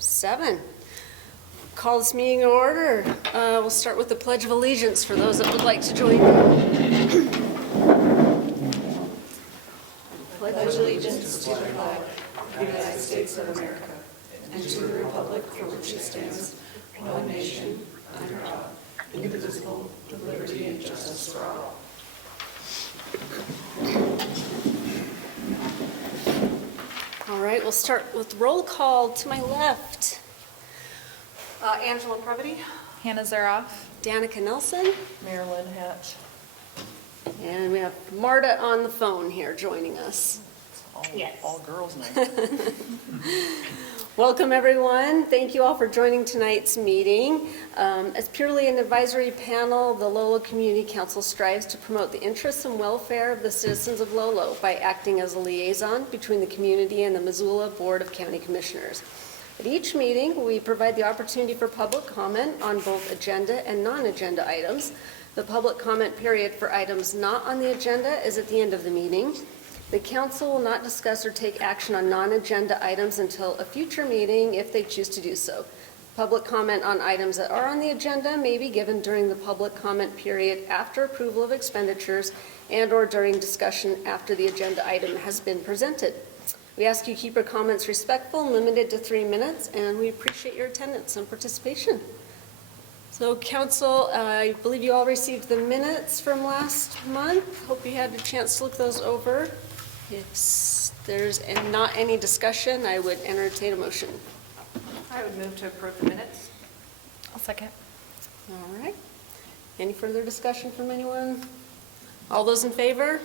7. Call this meeting in order. We'll start with the Pledge of Allegiance for those that would like to join me. Pledge allegiance to the flag of the United States of America and to the republic for which it stands, one nation, under God, indivisible, with liberty and justice for all. All right, we'll start with roll call. To my left, Angela Previty, Hannah Zaroff. Danica Nelson, Marilyn Hatch. and we have Marta on the phone here joining us. All girls night. Welcome, everyone. Thank you all for joining tonight's meeting. As purely an advisory panel, the Lolo Community Council strives to promote the interests and welfare of the citizens of Lolo by acting as a liaison between the community and the Missoula Board of County Commissioners. At each meeting, we provide the opportunity for public comment on both agenda and non-agenda items. The public comment period for items not on the agenda is at the end of the meeting. The council will not discuss or take action on non-agenda items until a future meeting if they choose to do so. Public comment on items that are on the agenda may be given during the public comment period after approval of expenditures and/or during discussion after the agenda item has been presented. We ask you keep your comments respectful and limited to 3 minutes, and we appreciate your attendance and participation. So council, I believe you all received the minutes from last month. Hope you had a chance to look those over. If there's not any discussion, I would entertain a motion. I would move to approve the minutes. I'll second. All right. Any further discussion from anyone? All those in favor?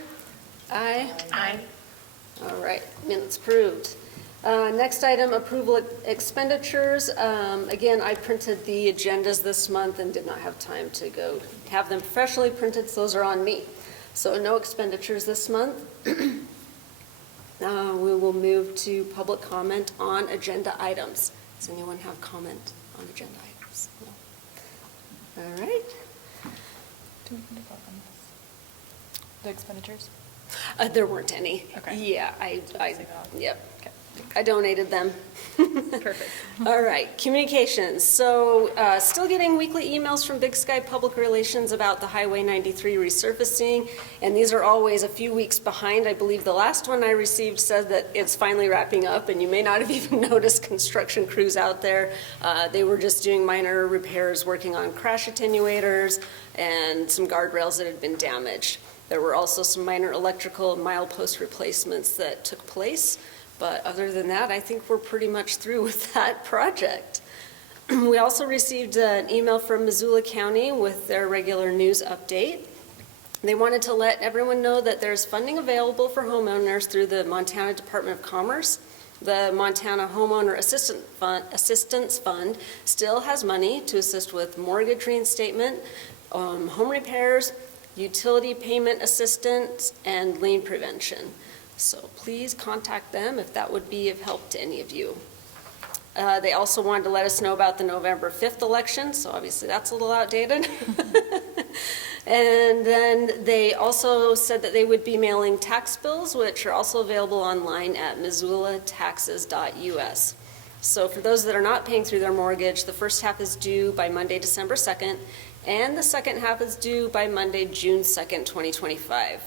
Aye. Aye. All right, minutes approved. Next item, approval of expenditures. Again, I printed the agendas this month and did not have time to go have them professionally printed, so those are on me. So no expenditures this month. We will move to public comment on agenda items. Does anyone have comment on agenda items? No. All right. Do we need to vote on this? The expenditures? There weren't any. Okay. Yeah, yep. Okay. I donated them. Perfect. All right, communications. So still getting weekly emails from Big Sky Public Relations about the Highway 93 resurfacing, and these are always a few weeks behind. I believe the last one I received said that it's finally wrapping up, and you may not have even noticed construction crews out there. They were just doing minor repairs, working on crash attenuators and some guardrails that had been damaged. There were also some minor electrical milepost replacements that took place. But other than that, I think we're pretty much through with that project. We also received an email from Missoula County with their regular news update. They wanted to let everyone know that there's funding available for homeowners through the Montana Department of Commerce. The Montana Homeowner Assistance Fund still has money to assist with mortgage reinstatement, home repairs, utility payment assistance, and lien prevention. So please contact them if that would be of help to any of you. They also wanted to let us know about the November 5th election, so obviously that's a little outdated. And then they also said that they would be mailing tax bills, which are also available online at missoulataxes.us. So for those that are not paying through their mortgage, the first half is due by Monday, December 2nd, and the second half is due by Monday, June 2nd, 2025.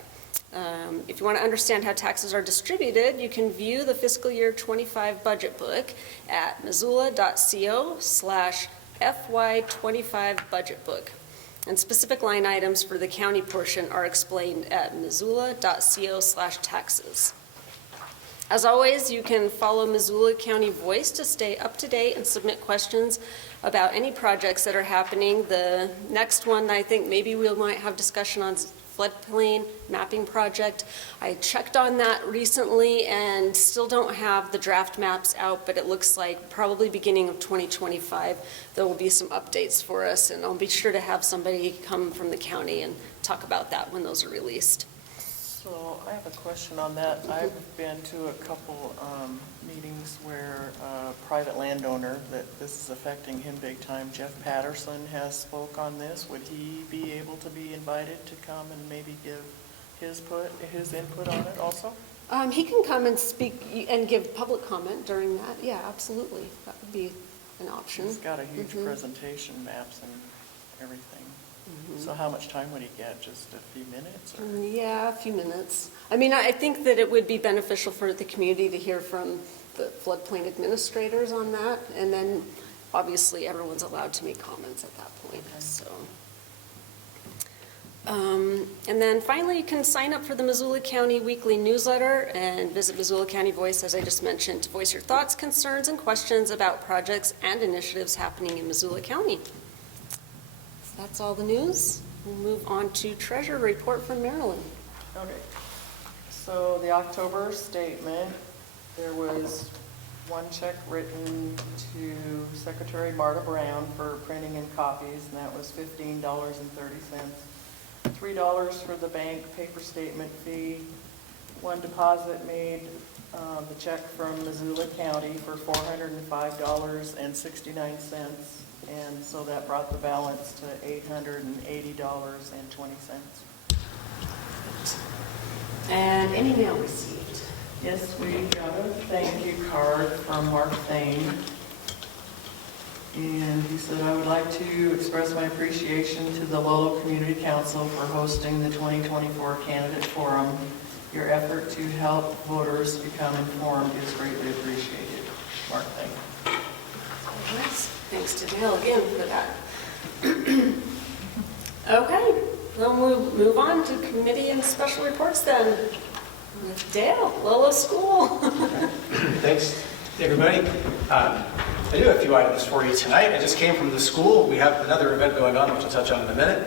If you want to understand how taxes are distributed, you can view the fiscal year 25 budget book at missoula.co/FY25 budget book. And specific line items for the county portion are explained at missoula.co/taxes. As always, you can follow Missoula County Voice to stay up to date and submit questions about any projects that are happening. The next one, I think maybe we might have discussion on floodplain mapping project. I checked on that recently and still don't have the draft maps out, but it looks like probably beginning of 2025 there will be some updates for us, and I'll be sure to have somebody come from the county and talk about that when those are released. So I have a question on that. I've been to a couple meetings where a private landowner that this is affecting him big time, Jeff Patterson, has spoke on this. Would he be able to be invited to come and maybe give his input on it also? He can come and speak and give public comment during that. Yeah, absolutely. That would be an option. He's got a huge presentation, maps and everything. So how much time would he get? Just a few minutes? Or? Yeah, a few minutes. I mean, I think that it would be beneficial for the community to hear from the floodplain administrators on that, and then obviously everyone's allowed to make comments at that point. So, and then finally, you can sign up for the Missoula County Weekly Newsletter and visit Missoula County Voice, as I just mentioned, to voice your thoughts, concerns, and questions about projects and initiatives happening in Missoula County. So that's all the news. We'll move on to Treasurer Report from Marilyn. Okay. So the October statement, there was one check written to Secretary Marta Brown for printing and copies, and that was $15.30. $3 for the bank paper statement fee. One deposit made, the check from Missoula County for $405.69, and so that brought the balance to $880.20. And any mail received? Yes, we got a thank you card from Mark Thane. And he said, I would like to express my appreciation to the Lolo Community Council for hosting the 2024 Candidate Forum. Your effort to help voters become informed is greatly appreciated. Mark Thane. Thanks to Dale again for that. Okay, we'll move on to committee and special reports then. With Dale, Lolo School. Thanks, everybody. I do have a few items for you tonight. I just came from the school. We have another event going on, which I'll touch on in a minute.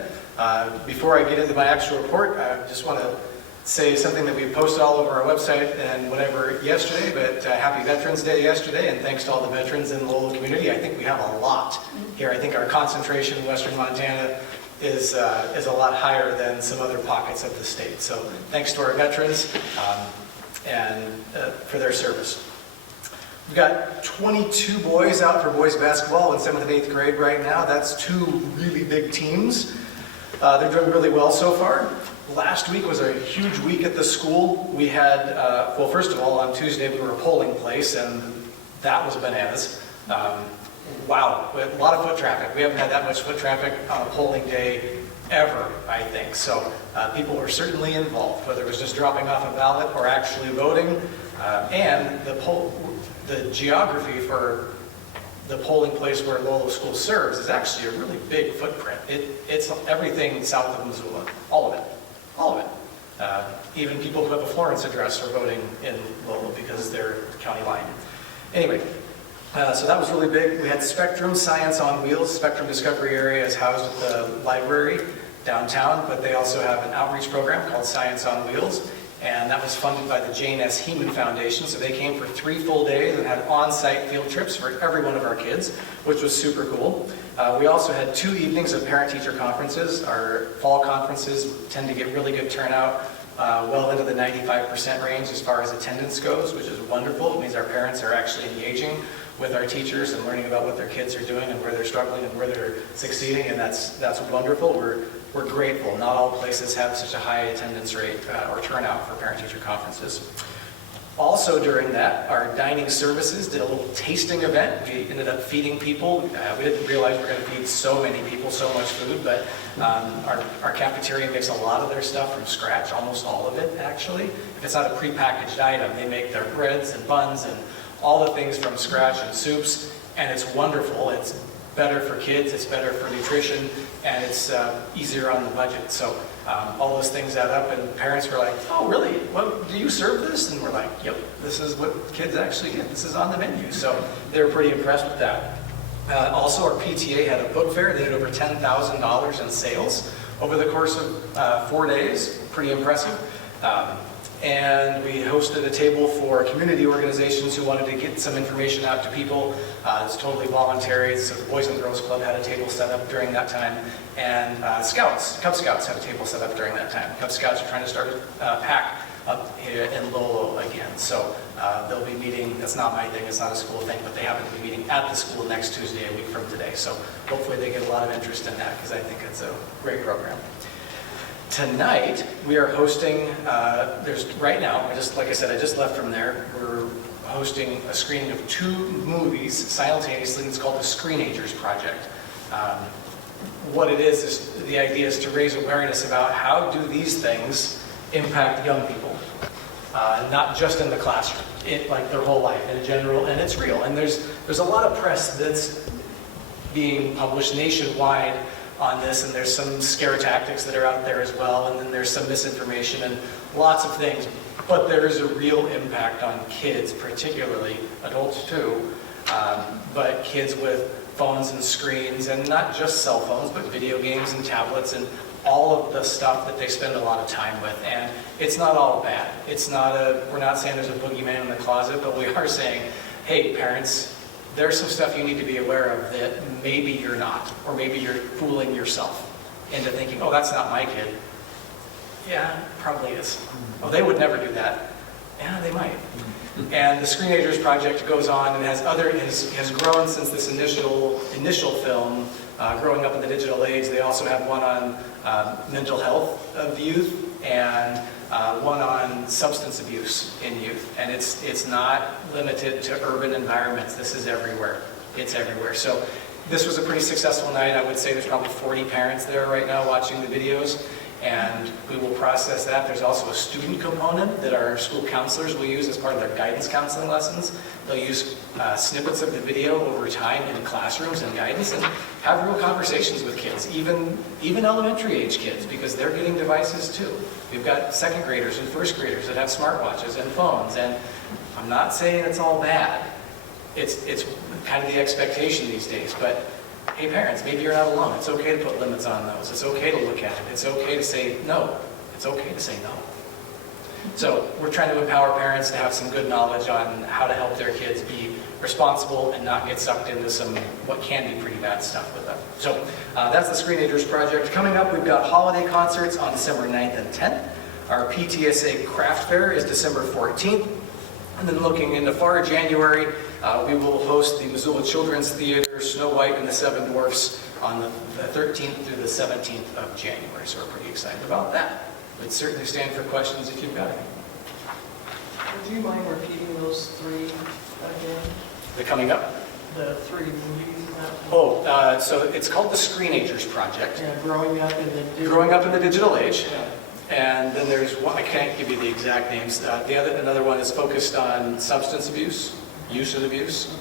Before I get into my actual report, I just want to say something that we posted all over our website and whatever yesterday, but happy Veterans Day yesterday, and thanks to all the veterans in the Lolo community. I think we have a lot here. I think our concentration in Western Montana is a lot higher than some other pockets of the state. So thanks to our veterans and for their service. We've got 22 boys out for boys basketball in 7th and 8th grade right now. That's 2 really big teams. They're doing really well so far. Last week was a huge week at the school. We had, well, first of all, on Tuesday we were a polling place, and that was bananas. Wow, a lot of foot traffic. We haven't had that much foot traffic on a polling day ever, I think. So people were certainly involved, whether it was just dropping off a ballot or actually voting. And the geography for the polling place where Lolo School serves is actually a really big footprint. It's everything south of Missoula, all of it, all of it. Even people who have a Florence address are voting in Lolo because they're county line. Anyway, so that was really big. We had Spectrum Science on Wheels. Spectrum Discovery Area is housed at the library downtown, but they also have an outreach program called Science on Wheels. And that was funded by the Jane S. Heeman Foundation. So they came for 3 full days and had on-site field trips for every one of our kids, which was super cool. We also had 2 evenings of parent-teacher conferences. Our fall conferences tend to get really good turnout, well into the 95% range as far as attendance goes, which is wonderful. It means our parents are actually engaging with our teachers and learning about what their kids are doing and where they're struggling and where they're succeeding, and that's wonderful. We're grateful. Not all places have such a high attendance rate or turnout for parent-teacher conferences. Also during that, our dining services did a little tasting event. We ended up feeding people. We didn't realize we were going to feed so many people so much food, but our cafeteria makes a lot of their stuff from scratch, almost all of it actually. If it's not a prepackaged item, they make their breads and buns and all the things from scratch and soups, and it's wonderful. It's better for kids, it's better for nutrition, and it's easier on the budget. So all those things add up, and parents were like, oh really, what, do you serve this? And we're like, yep, this is what kids actually get. This is on the menu. So they were pretty impressed with that. Also, our PTA had a book fair. They did over $10,000 in sales over the course of 4 days. Pretty impressive. And we hosted a table for community organizations who wanted to get some information out to people. It's totally voluntary. So the Boys and Girls Club had a table set up during that time, and Cub Scouts had a table set up during that time. Cub Scouts are trying to start a pack up here in Lolo again. So they'll be meeting, that's not my thing, it's not a school thing, but they happen to be meeting at the school next Tuesday, a week from today. So hopefully they get a lot of interest in that, because I think it's a great program. Tonight, we are hosting, right now, like I said, I just left from there, we're hosting a screening of 2 movies simultaneously. It's called the Screenagers Project. What it is the idea is to raise awareness about how do these things impact young people, not just in the classroom, like their whole life in general, and it's real. And there's a lot of press that's being published nationwide on this, and there's some scare tactics that are out there as well, and then there's some misinformation and lots of things. But there is a real impact on kids, particularly adults too, but kids with phones and screens, and not just cell phones, but video games and tablets and all of the stuff that they spend a lot of time with. And it's not all bad. We're not saying there's a boogeyman in the closet, but we are saying, hey, parents, there's some stuff you need to be aware of that maybe you're not, or maybe you're fooling yourself into thinking, oh, that's not my kid. Yeah, probably is. Oh, they would never do that. Yeah, they might. And the Screenagers Project goes on and has grown since this initial film, growing up in the digital age. They also have one on mental health of youth and one on substance abuse in youth. And it's not limited to urban environments. This is everywhere. It's everywhere. So this was a pretty successful night. I would say there's probably 40 parents there right now watching the videos. And we will process that. There's also a student component that our school counselors will use as part of their guidance counseling lessons. They'll use snippets of the video over time in classrooms and guidance and have real conversations with kids, even elementary age kids, because they're getting devices too. We've got second graders and first graders that have smartwatches and phones, and I'm not saying it's all bad. It's kind of the expectation these days, but hey parents, maybe you're not alone. It's okay to put limits on those. It's okay to look at it. It's okay to say no. It's okay to say no. So we're trying to empower parents to have some good knowledge on how to help their kids be responsible and not get sucked into some what can be pretty bad stuff with them. So that's the Screenagers Project. Coming up, we've got holiday concerts on December 9th and 10th. Our PTSA Craft Fair is December 14th. And then looking into far January, we will host the Missoula Children's Theater, Snow White and the Seven Dwarfs on the 13th through the 17th of January. So we're pretty excited about that. We'd certainly stand for questions if you've got any. Would you mind repeating those 3 again? They're coming up. The 3 movies? So it's called the Screenagers Project. Yeah, growing up in the digital age. Yeah. And then there's one, I can't give you the exact names. Another one is focused on substance abuse, use and abuse,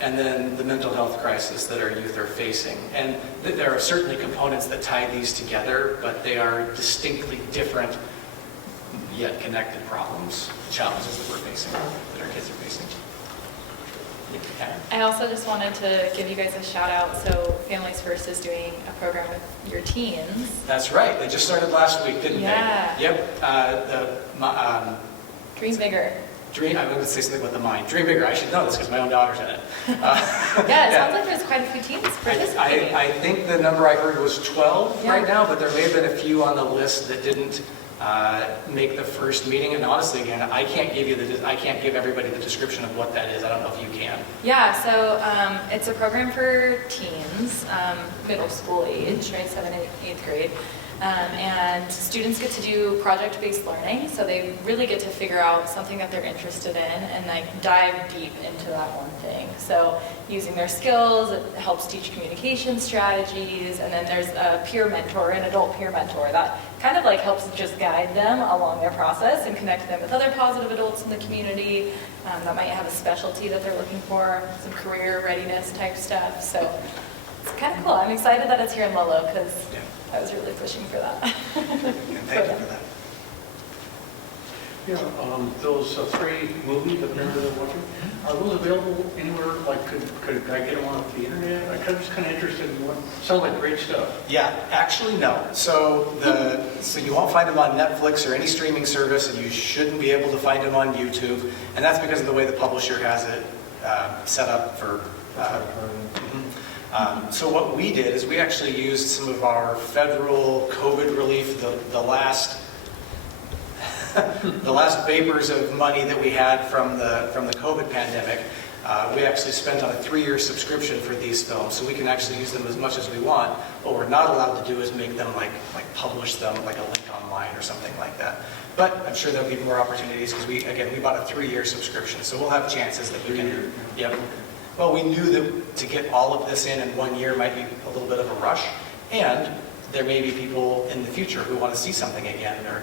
and then the mental health crisis that our youth are facing. And there are certainly components that tie these together, but they are distinctly different, yet connected problems, challenges that we're facing, that our kids are facing. Okay. I also just wanted to give you guys a shout out. So Families First is doing a program with your teens. That's right. They just started last week, didn't Yeah. they? Yep. Dream bigger. I'm going to say something with the mind. Dream bigger. I should know this because my own daughter's in it. Yeah, it sounds like there's quite a few teens participating. I think the number I heard was 12 Yeah. right now, but there may have been a few on the list that didn't make the first meeting. And honestly, again, I can't give everybody the description of what that is. I don't know if you can. Yeah, so it's a program for teens, middle school age, right, 7th and 8th grade. And students get to do project-based learning, so they really get to figure out something that they're interested in and like dive deep into that one thing. So using their skills, it helps teach communication strategies, and then there's a peer mentor, an adult peer mentor that kind of like helps just guide them along their process and connect them with other positive adults in the community that might have a specialty that they're looking for, some career readiness type stuff. So it's kind of cool. I'm excited that it's here in Lolo because I was really pushing for that. Thank you for that. Yeah, those 3 movies that they're watching, are those available anywhere? Like, could I get them on the internet? I'm just kind of interested in what, sounds like great stuff. Yeah, actually no. So you won't find them on Netflix or any streaming service, and you shouldn't be able to find them on YouTube. And that's because of the way the publisher has it set up for. So what we did is we actually used some of our federal COVID relief, the last vapors of money that we had from the COVID pandemic. We actually spent on a 3-year subscription for these films, so we can actually use them as much as we want. What we're not allowed to do is make them like publish them like a link online or something like that. But I'm sure there'll be more opportunities because we bought a 3-year subscription, so we'll have chances that we can. Yep. Well, we knew that to get all of this in 1 year might be a little bit of a rush, and there may be people in the future who want to see something again or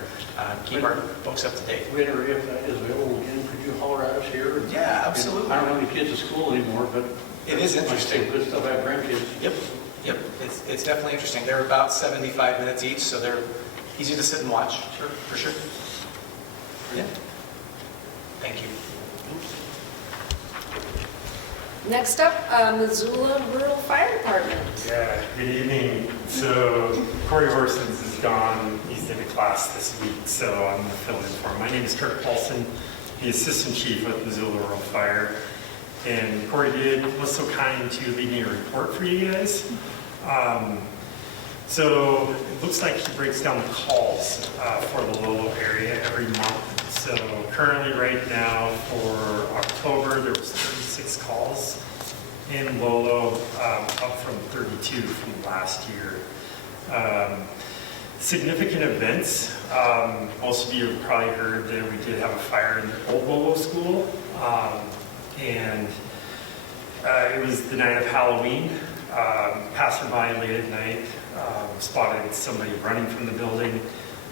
keep our folks up to date. Later, if that is available again, could you holler at us here? Yeah, absolutely. I don't have any kids at school anymore, but It is interesting. Good stuff. I have grandkids. Yep. It's definitely interesting. They're about 75 minutes each, so they're easy to sit and watch. Sure, for sure. Yeah. Thank you. Next up, Missoula Rural Fire Department. Yeah, good evening. So Corey Horsens is gone. He's in a class this week, so I'm going to fill in for him. My name is Kirk Paulson, the Assistant Chief with Missoula Rural Fire. And Corey was so kind to leave me a report for you guys. So it looks like he breaks down the calls for the Lolo area every month. So currently right now for October, there was 36 calls in Lolo, up from 32 from last year. Significant events. Most of you have probably heard that we did have a fire in the old Lolo school. And it was the night of Halloween. Passerby late at night spotted somebody running from the building,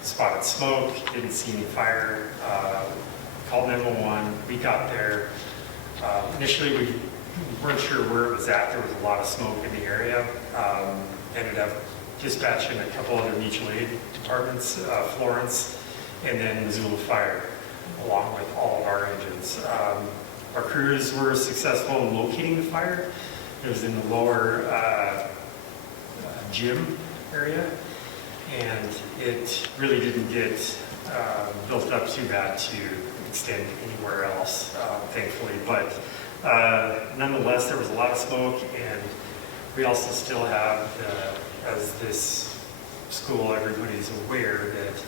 spotted smoke, didn't see any fire, called 911. We got there. Initially, we weren't sure where it was at. There was a lot of smoke in the area. Ended up dispatching a couple other mutual aid departments, Florence, and then Missoula Fire, along with all of our engines. Our crews were successful in locating the fire. It was in the lower gym area, and it really didn't get built up too bad to extend anywhere else, thankfully. But nonetheless, there was a lot of smoke, and we also still have, as this school, everybody's aware that,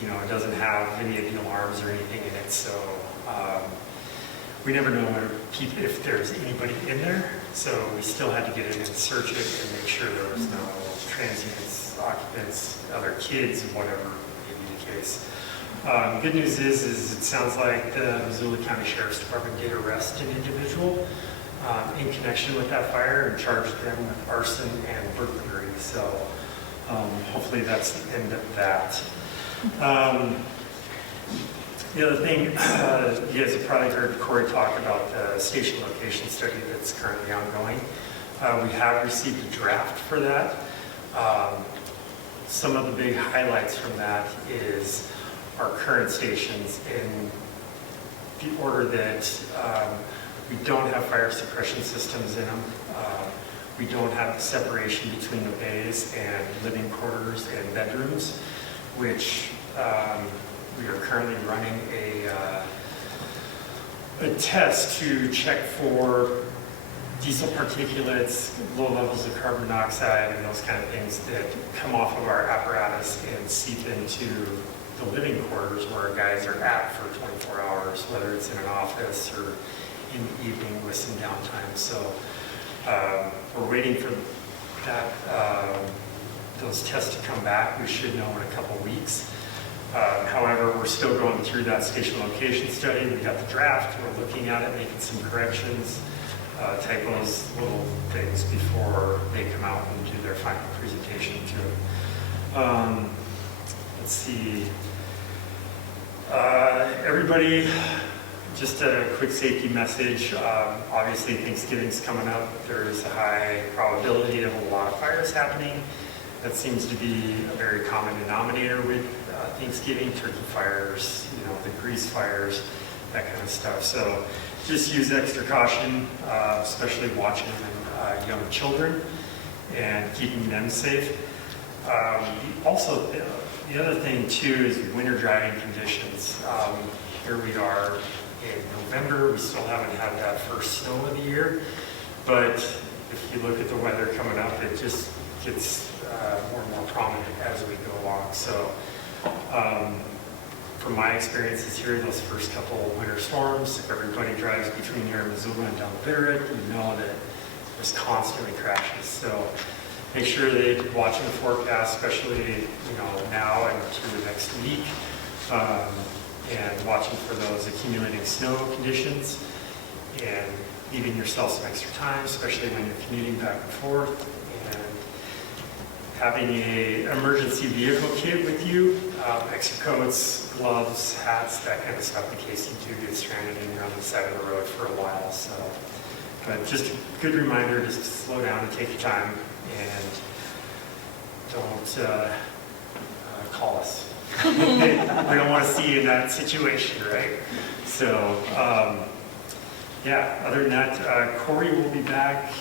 it doesn't have any of the alarms or anything in it, so we never know if there's anybody in there, so we still had to get in and search it and make sure there was no transients, occupants, other kids, whatever may be the case. Good news is it sounds like the Missoula County Sheriff's Department did arrest an individual in connection with that fire and charged them with arson and burglary, so hopefully that's the end of that. The other thing, you guys have probably heard Corey talk about the station location study that's currently ongoing. We have received a draft for that. Some of the big highlights from that is our current stations in the order that we don't have fire suppression systems in them. We don't have the separation between the bays and living quarters and bedrooms, which we are currently running a test to check for diesel particulates, low levels of carbon monoxide, and those kind of things that come off of our apparatus and seep into the living quarters where our guys are at for 24 hours, whether it's in an office or in the evening with some downtime. So we're waiting for that, those tests to come back. We should know in a couple weeks. However, we're still going through that station location study. We got the draft. We're looking at it, making some corrections, typos, little things before they come out and do their final presentation to it. Let's see. Everybody, just a quick safety message. Obviously, Thanksgiving's coming up. There is a high probability of a lot of fires happening. That seems to be a very common denominator with Thanksgiving, turkey fires, the grease fires, that kind of stuff. So just use extra caution, especially watching young children and keeping them safe. Also, the other thing too is winter driving conditions. Here we are in November. We still haven't had that first snow of the year, but if you look at the weather coming up, it just gets more and more prominent as we go along. So from my experiences here, those first couple winter storms, if everybody drives between here and Missoula and down the Bitterroot, you know that there's constantly crashes. So make sure that you're watching the forecast, especially now and through the next week, and watching for those accumulating snow conditions, and leaving yourself some extra time, especially when you're commuting back and forth, and having a emergency vehicle kit with you, extra coats, gloves, hats, that kind of stuff in case you do get stranded and you're on the side of the road for a while. So, but just a good reminder just to slow down and take your time, and don't call us. We don't want to see you in that situation, right? So, yeah, other than that, Corey will be back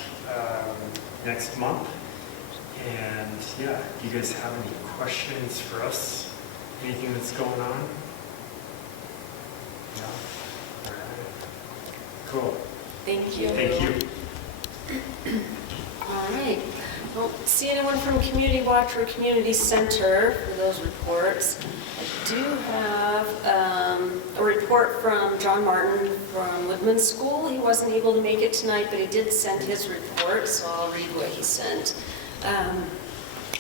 next month. And yeah, do you guys have any questions for us? Anything that's going on? No? All right. Cool. Thank you. Thank you. All right. Don't see anyone from Community Watch or Community Center for those reports. I do have a report from John Martin from Woodman School. He wasn't able to make it tonight, but he did send his report, so I'll read what he sent.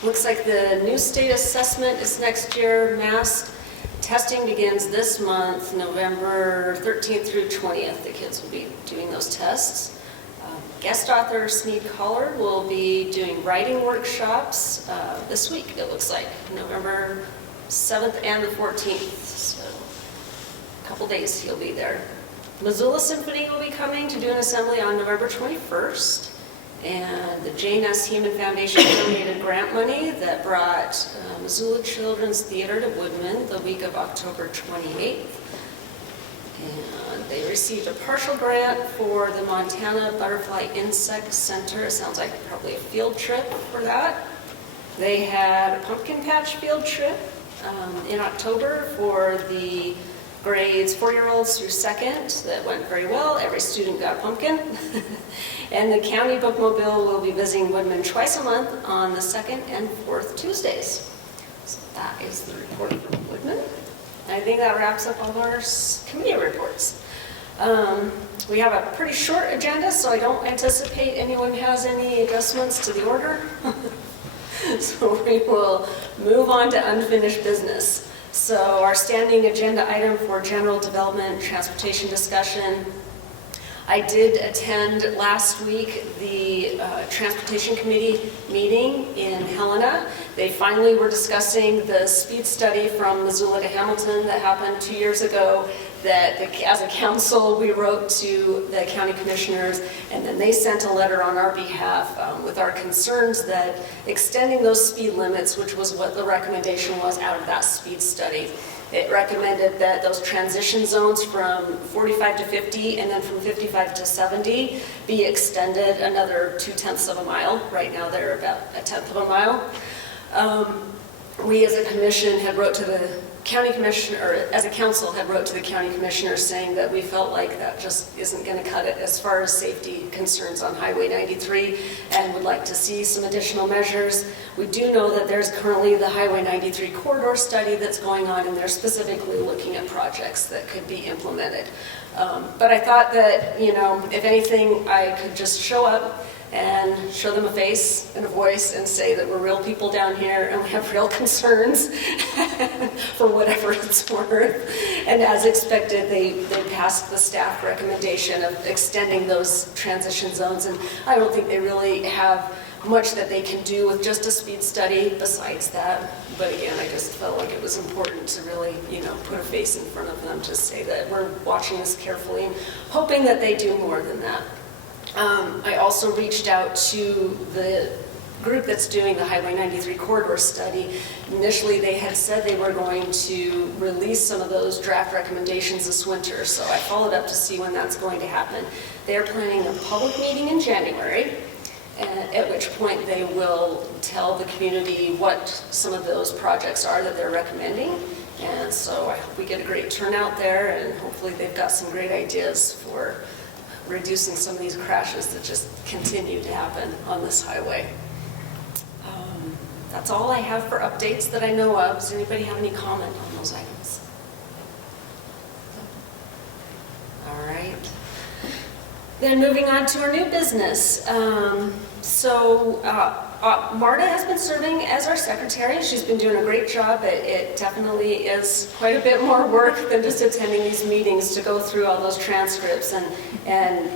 Looks like the new state assessment is next year. Mass testing begins this month, November 13th through 20th. The kids will be doing those tests. Guest author Sneed Collard will be doing writing workshops this week, it looks like, November 7th and the 14th. So a couple days he'll be there. Missoula Symphony will be coming to do an assembly on November 21st. And the Jane S. Heeman Foundation donated grant money that brought Missoula Children's Theater to Woodman the week of October 28th. And they received a partial grant for the Montana Butterfly Insect Center. It sounds like probably a field trip for that. They had a pumpkin patch field trip in October for the grades 4-year-olds through 2nd. That went very well. Every student got a pumpkin. And the county bookmobile will be visiting Woodman twice a month on the 2nd and 4th Tuesdays. So that is the report from Woodman. I think that wraps up all of our committee reports. We have a pretty short agenda, so I don't anticipate anyone has any adjustments to the order. So we will move on to unfinished business. So our standing agenda item for general development and transportation discussion. I did attend last week the Transportation Committee meeting in Helena. They finally were discussing the speed study from Missoula to Hamilton that happened 2 years ago, that as a council we wrote to the county commissioners, and then they sent a letter on our behalf with our concerns that extending those speed limits, which was what the recommendation was out of that speed study. It recommended that those transition zones from 45 to 50 and then from 55 to 70 be extended another 0.2 of a mile. Right now they're about 1/10 of a mile. We as a commission had wrote to the county commissioner, or as a council had wrote to the county commissioner saying that we felt like that just isn't going to cut it as far as safety concerns on Highway 93 and would like to see some additional measures. We do know that there's currently the Highway 93 corridor study that's going on, and they're specifically looking at projects that could be implemented. But I thought that, if anything, I could just show up and show them a face and a voice and say that we're real people down here and we have real concerns for whatever it's worth. And as expected, they passed the staff recommendation of extending those transition zones, and I don't think they really have much that they can do with just a speed study besides that. But again, I just felt like it was important to really, put a face in front of them to say that we're watching this carefully and hoping that they do more than that. I also reached out to the group that's doing the Highway 93 corridor study. Initially, they had said they were going to release some of those draft recommendations this winter, so I followed up to see when that's going to happen. They're planning a public meeting in January, at which point they will tell the community what some of those projects are that they're recommending. And so I hope we get a great turnout there, and hopefully they've got some great ideas for reducing some of these crashes that just continue to happen on this highway. That's all I have for updates that I know of. Does anybody have any comment on those items? Then moving on to our new business. Marta has been serving as our secretary. She's been doing a great job. It definitely is quite a bit more work than just attending these meetings to go through all those transcripts and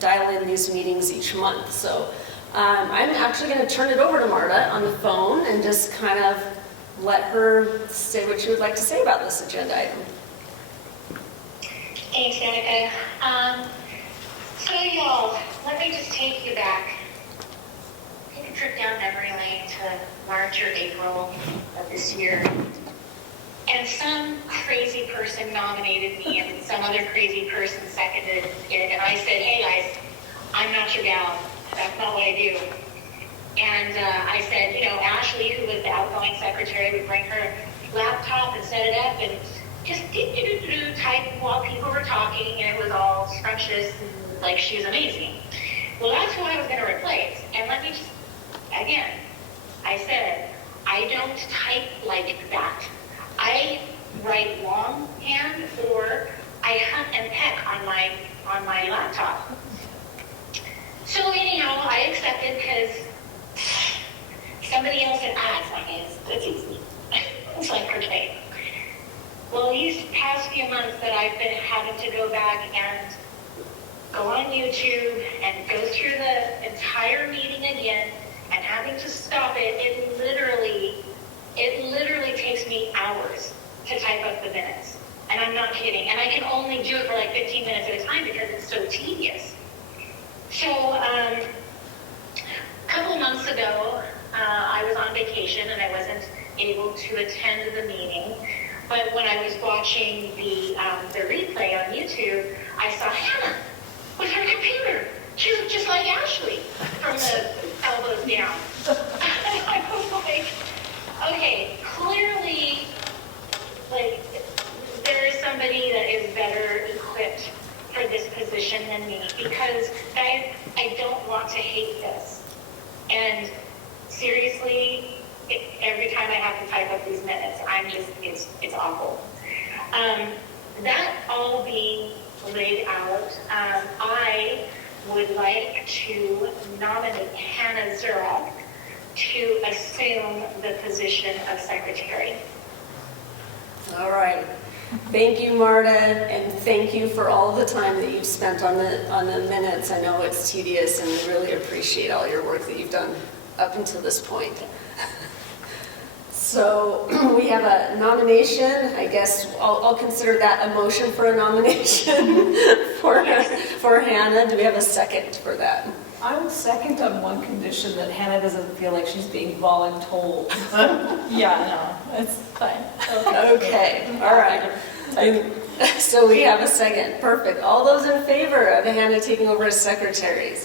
dial in these meetings each month. So I'm actually going to turn it over to Marta on the phone and just kind of let her say what she would like to say about this agenda item. Thanks, Danica. So y'all, let me just take you back. Take a trip down memory lane to March or April of this year. And some crazy person nominated me and some other crazy person seconded it. And I said, hey guys, I'm not your gal. That's not what I do. And I said, Ashley, who was the outgoing secretary, would bring her laptop and set it up and just type while people were talking, and it was all scrumptious and like she was amazing. Well, that's who I was going to replace. And let me just, again, I said, I don't type like that. I write longhand or I hunt and peck on my laptop. So anyhow, I accepted because somebody else had asked. It's easy. It's like her day. Well, these past few months that I've been having to go back and go on YouTube and go through the entire meeting again and having to stop it, it literally takes me hours to type up the minutes. And I'm not kidding. And I can only do it for like 15 minutes at a time because it's so tedious. So a couple of months ago, I was on vacation and I wasn't able to attend the meeting. But when I was watching the replay on YouTube, I saw Hannah with her computer. She looked just like Ashley from the elbows down. I was like, okay, clearly, like, there is somebody that is better equipped for this position than me, because I don't want to hate this. And seriously, every time I have to type up these minutes, it's awful. That all being laid out, I would like to nominate Hannah Zura to assume the position of secretary. All right. Thank you, Marta, and thank you for all the time that you've spent on the minutes. I know it's tedious, and we really appreciate all your work that you've done up until this point. So we have a nomination. I guess I'll consider that a motion for a nomination for Hannah. Do we have a second for that? I would second on one condition, that Hannah doesn't feel like she's being voluntold. Yeah, no, it's fine. Okay, all right. So we have a second. Perfect. All those in favor of Hannah taking over as secretary?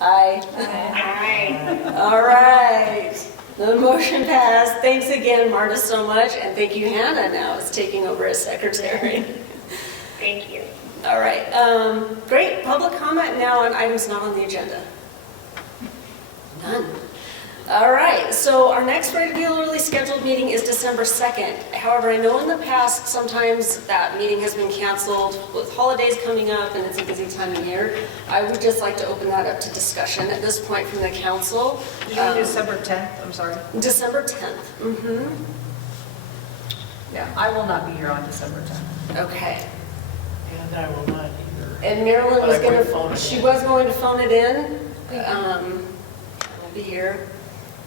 Aye. Aye. All right. The motion passed. Thanks again, Marta, so much. And thank you, Hannah, now is taking over as secretary. Thank you. All right. Great. Public comment now on items not on the agenda. None. All right. So our next regularly scheduled meeting is December 2nd. However, I know in the past sometimes that meeting has been canceled with holidays coming up and it's a busy time of year. I would just like to open that up to discussion at this point from the council. Did you mean December 10th? I'm sorry. December 10th. Mm-hmm. Yeah, I will not be here on December 10th. Okay. And I will not either. And Marilyn But was I going would phone to, it she in. was going to phone it in. I'll be here.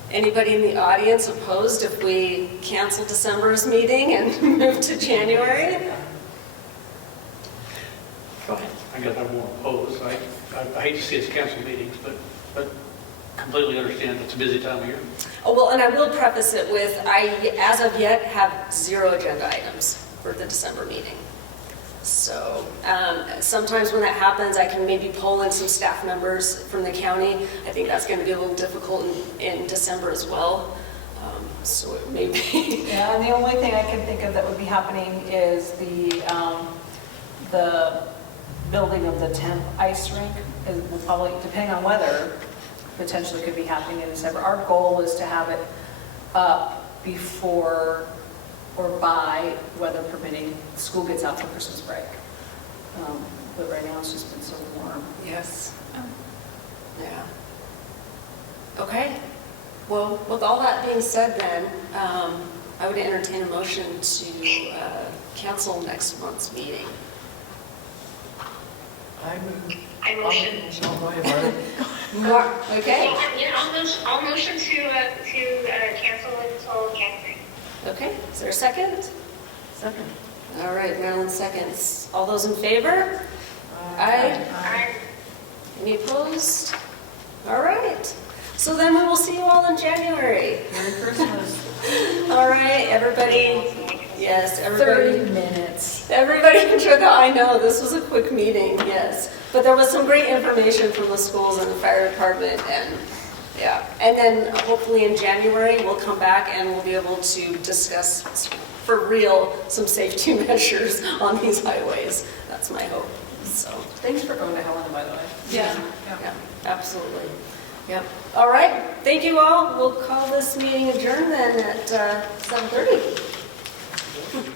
Anybody in the audience opposed if we cancel December's meeting and move to January? Go ahead. I guess I won't oppose. I hate to see us cancel meetings, but completely understand it's a busy time of year. Oh, well, and I will preface it with, I, as of yet, have 0 agenda items for the December meeting. So sometimes when that happens, I can maybe pull in some staff members from the county. I think that's going to be a little difficult in December as well. So it may be. Yeah, and the only thing I can think of that would be happening is the building of the 10th ice rink. It will probably, depending on weather, potentially could be happening in December. Our goal is to have it up before or by, weather permitting, school gets out for Christmas break. but right now it's just been so warm. Yes. Yeah. Okay. Well, with all that being said then, I would entertain a motion to cancel next month's meeting. I motion. Oh, go ahead, Marty. Okay? I'll motion to cancel until January. Okay. Is there a second? Second. All right, Marilyn seconds. All those in favor? Aye. Any opposed? All right. So then we will see you all in January. Merry Christmas. All right, everybody. Yes, everybody. 30 minutes. Everybody enjoyed that. I know, this was a quick meeting, yes. But there was some great information from the schools and the fire department and, yeah. And then hopefully in January, we'll come back and we'll be able to discuss for real some safety measures on these highways. That's my hope, so. Thanks for going to Helena, by the way. Yeah, absolutely. Yep. All right, thank you all. We'll call this meeting adjourned then at 7:30.